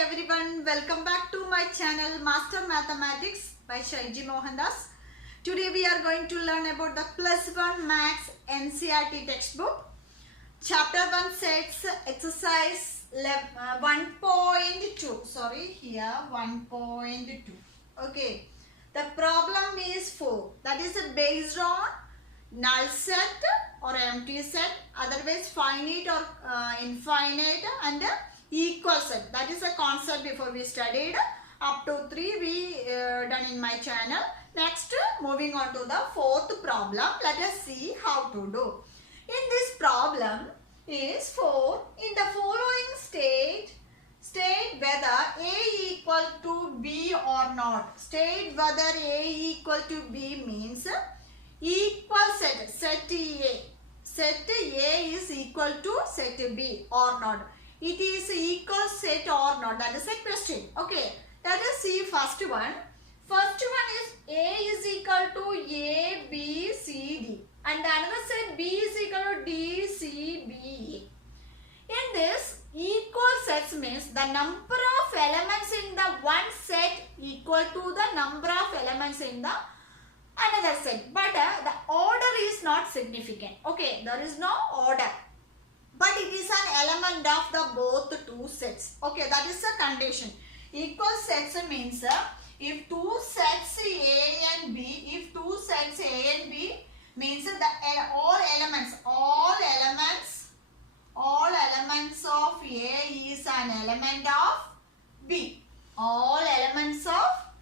everyone, welcome back to my channel Master Mathematics by Shaiji Mohandas. Today we are going to learn about the plus 1 Maths NCERT textbook. Chapter 1 sets exercise 1.2. Sorry, here 1.2. Okay, the problem is 4. That is based on null set or empty set, otherwise finite or infinite, and equal set. That is a concept before we studied. Up to 3 we done in my channel. Next, moving on to the fourth problem. Let us see how to do. In this problem is 4. In the following state whether A equal to B or not. State whether A equal to B means equal set. Set A. Set A is equal to set B or not. It is equal set or not. That is a question. Okay. Let us see first one. First one is A is equal to A, B, C, D. And the another set B is equal to D, C, B, A. In this, equal sets means the number of elements in the one set equal to the number of elements in the another set. But the order is not significant. Okay, there is no order. But it is an element of the both two sets. Okay, that is a condition. Equal sets means if two sets A and B, if two sets A and B means that all elements of A is an element of B. All elements of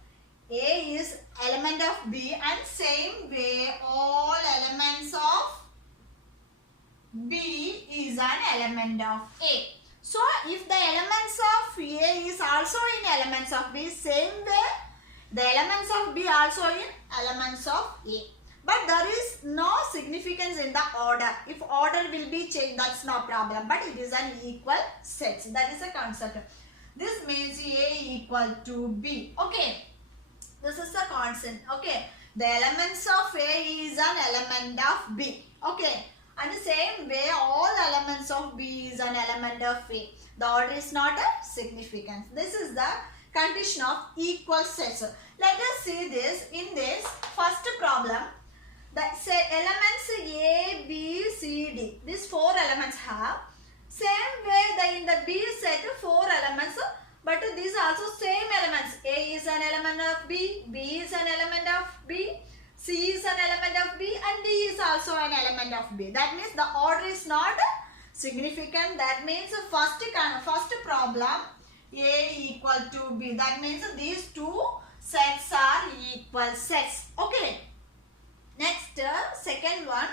A is element of B, and same way all elements of B is an element of A. So if the elements of A is also in elements of B, same way the elements of B also in elements of A. But there is no significance in the order. If order will be changed, that's no problem. But it is an equal set. That is a concept. This means A equal to B. Okay. This is a constant. Okay. The elements of A is an element of B. Okay. And the same way all elements of B is an element of A. The order is not a significance. This is the condition of equal sets. Let us see this. In this first problem, the elements A, B, C, D. These 4 elements have. Same way in the B set 4 elements. But these also same elements. A is an element of B. B is an element of B. C is an element of B, and D is also an element of B. That means the order is not significant. That means first problem A equal to B. That means these two sets are equal sets. Okay. Next, second one.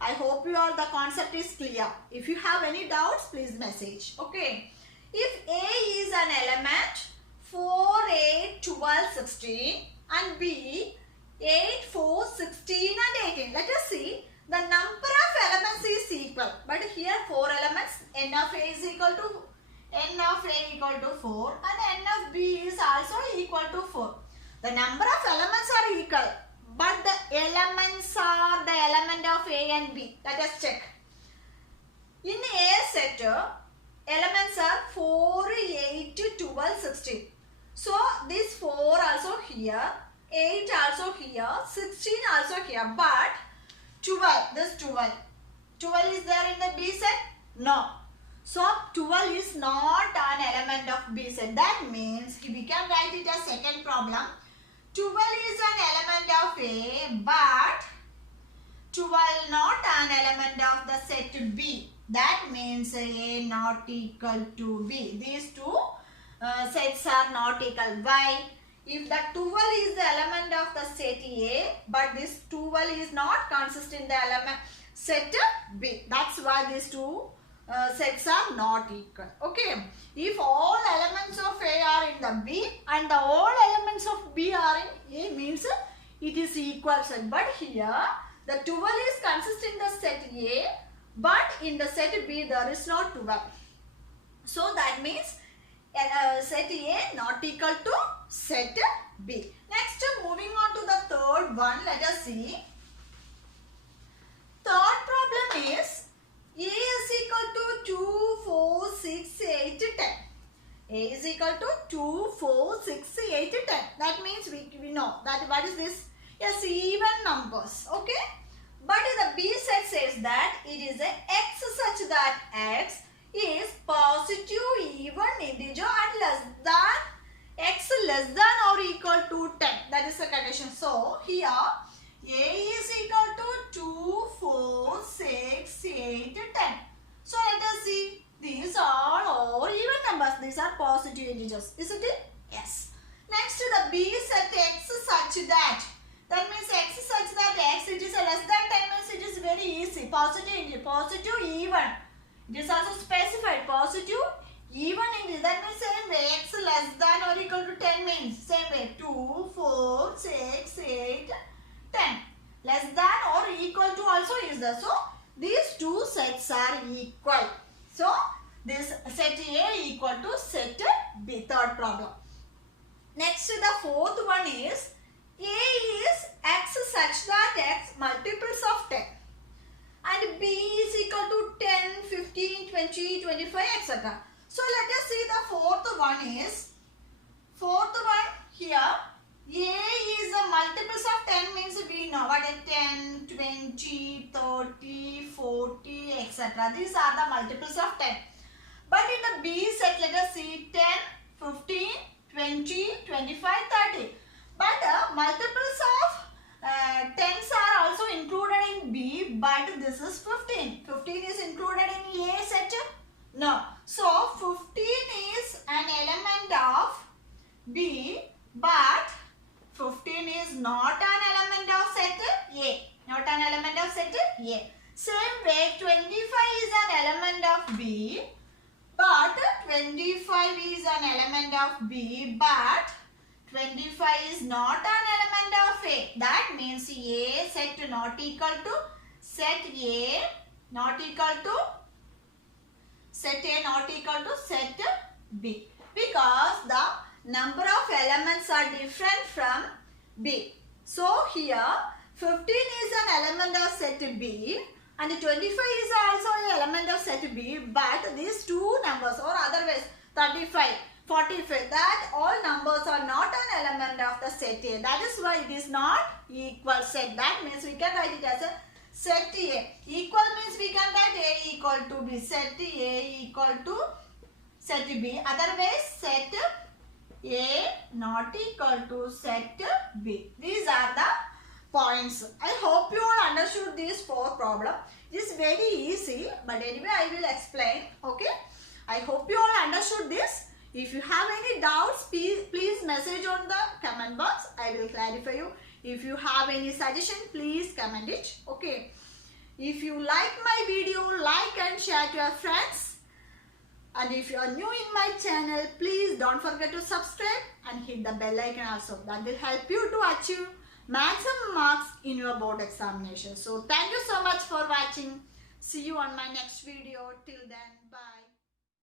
I hope you all the concept is clear. If you have any doubts, please message. Okay. If A is an element 4, 8, 12, 16 and B 8, 4, 16 and 18. Let us see. The number of elements is equal. But here 4 elements. N of A is equal to 4 and N of B is also equal to 4. The number of elements are equal. But the elements are the element of A and B. Let us check. In A set, elements are 4, 8, 12, 16. So these 4 also here. 8 also here, 16 also here, but 12 is there in the B set? No. So 12 is not an element of B set. That means we can write it as second problem. 12 is an element of A, but 12 not an element of the set B. That means A not equal to B. These two sets are not equal. Why? If the 12 is the element of the set A, but this 12 is not consist in the element set B. That's why these two sets are not equal. Okay. If all elements of A are in the B and all elements of B are in A, means it is equal set. But here the 12 is consist in the set A, but in the set B there is no 12. So that means set A not equal to set B. Next, moving on to the third one, let us see. Third problem is A is equal to 2, 4, 6, 8, 10. A is equal to 2, 4, 6, 8, 10. That means we know that what is this? Yes, even numbers. Okay. But the B set says that it is a x such that x is positive even integer and less than x less than or equal to 10. That is the condition. So here A is equal to 2, 4, 6, 8, 10. So let us see. These are all even numbers. These are positive integers. Isn't it? Yes. Next the B set x such that. That means x such that x it is a less than 10 means it is very easy. Positive, positive, even. It is also specified. Positive, even integer. That means same way. X less than or equal to 10 means same way. 2, 4, 6, 8, 10. Less than or equal to also is there. So these two sets are equal. So this set A equal to set B. Third problem. Next the fourth one is A is x such that x multiples of 10 and B is equal to 10, 15, 20, 25 etc. So let us see the fourth one is, here A is a multiples of 10 means we know what is 10, 20, 30, 40 etc. These are the multiples of 10. But in the B set let us see 10, 15, 20, 25, 30. But multiples of 10s are also included in B, but this is 15. 15 is included in A set? No. So 15 is an element of B, but 15 is not an element of set A. Not an element of set A. Same way 25 is an element of B, but 25 is an element of B, but 25 is not an element of A. That means A set not equal to set A not equal to set A not equal to set B. Because the number of elements are different from B. So here 15 is an element of set B and 25 is also an element of set B, but these two numbers or otherwise 35, 45, that all numbers are not an element of the set A. That is why it is not equal set. That means we can write it as a set A. Equal means we can write A equal to B. Set A equal to set B. Otherwise set A not equal to set B. These are the points. I hope you all understood these four problems. It is very easy, but anyway I will explain. Okay. I hope you all understood this. If you have any doubts, please message on the comment box. I will clarify you. If you have any suggestion, please comment it. Okay. If you like my video, like and share to your friends. And if you are new in my channel, please don't forget to subscribe and hit the bell icon also. That will help you to achieve maximum marks in your board examination. So thank you so much for watching. See you on my next video. Till then, bye.